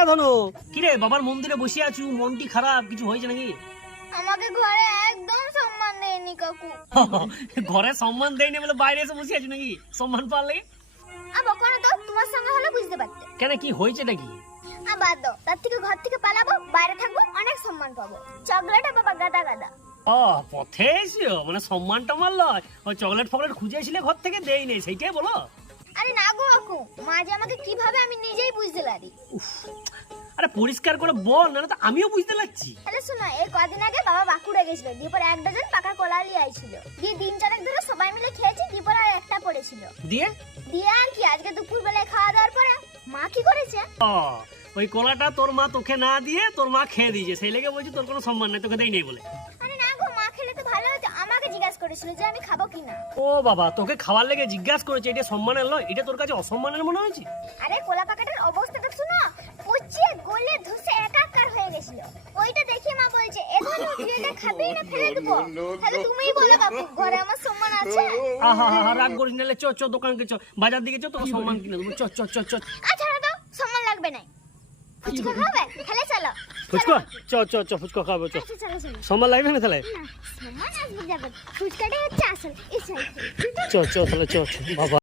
হ্যাঁ ধনু, কিরে বাবার মন্দিরে বসে আছু, মনটি খারাপ, কিছু হয়েছে নাকি? আমাকে ঘরে একদম সম্মান দেয়নি কাকু। ঘরে সম্মান দেয়নি বলে বাইরে এসে বসে আছু নাকি? সম্মান পারলে আবার কোনো তো তোমার সঙ্গে হলে বুঝতে পারতে। কেন, কি হয়েছে নাকি? আবার দাও, তার থেকে ঘর থেকে পালাবো, বাইরে থাকবো, অনেক সম্মান পাবো। চকলেট বাবা গাদা গাদা। ও পথে এসেও, মানে সম্মান টমান লয়, ওই চকলেট ফকলেট খুঁজেছিলে ঘর থেকে দেই নেই, সেইটাই বলো? আরে না গো কাকু, মা যে আমাকে কিভাবে আমি নিজেই বুঝতে পারি। আরে পরিষ্কার করে বল, না তো আমিও বুঝতে লাগছি। তাহলে শোনো, এই কদিন আগে বাবা বাঁকুড়া গেছিল, দিয়ে পরে 1 ডজন পাকা কলা নিয়ে আইছিল। দিয়ে 3-4 ধরে সবাই মিলে খেয়েছি, দিয়ে পরে আর একটা পড়েছিল। দিয়ে দিয়ে আর কি, আজকে দুপুর বেলায় খাওয়া দাওয়ার পরে মা কি করেছে, ও, ওই কলাটা তোর মা তোকে না দিয়ে তোর মা খেয়ে দিয়েছে, সেই লেগে বলছি তোর কোনো সম্মান নাই, তোকে দেই নেই বলে। আরে না গো, মা খেলে তো ভালো হতো, আমাকে জিজ্ঞাসা করেছিল যে আমি খাবো কিনা। ও বাবা, তোকে খাওয়ার লেগে জিজ্ঞাসা করেছে, এটা সম্মানের নয়, এটা তোর কাছে অসম্মানের মনে হয়েছে? আরে কলা পাকাটার অবস্থাটা শুনো, পচিয়ে গলে ধসে একাকার হয়ে গেছিল। ওইটা দেখে মা বলছে, এ ধরো তুই এটা খাবি না ফেলে দেবো। তাহলে তুমিই বলো বাপু, ঘরে আমার সম্মান আছে? আহা হা হা, রাগ করিস নালে, চ চ দোকানকে চ, বাজার দিকে চ, তোকে সম্মান কিনে দেবো, চ চ চ চ। আচ্ছা দাও, সম্মান লাগবে না। ফুচকা খাবে? তাহলে চলো। ফুচকা, চ চ চ, ফুচকা খাবো, চ। আচ্ছা চলো চলো। সম্মান লাগবে না তাহলে? না, সম্মান আসবে যাবে, ফুচকাটাই হচ্ছে আসল। এই সাইড চ চ তাহলে, চ চ বাবা।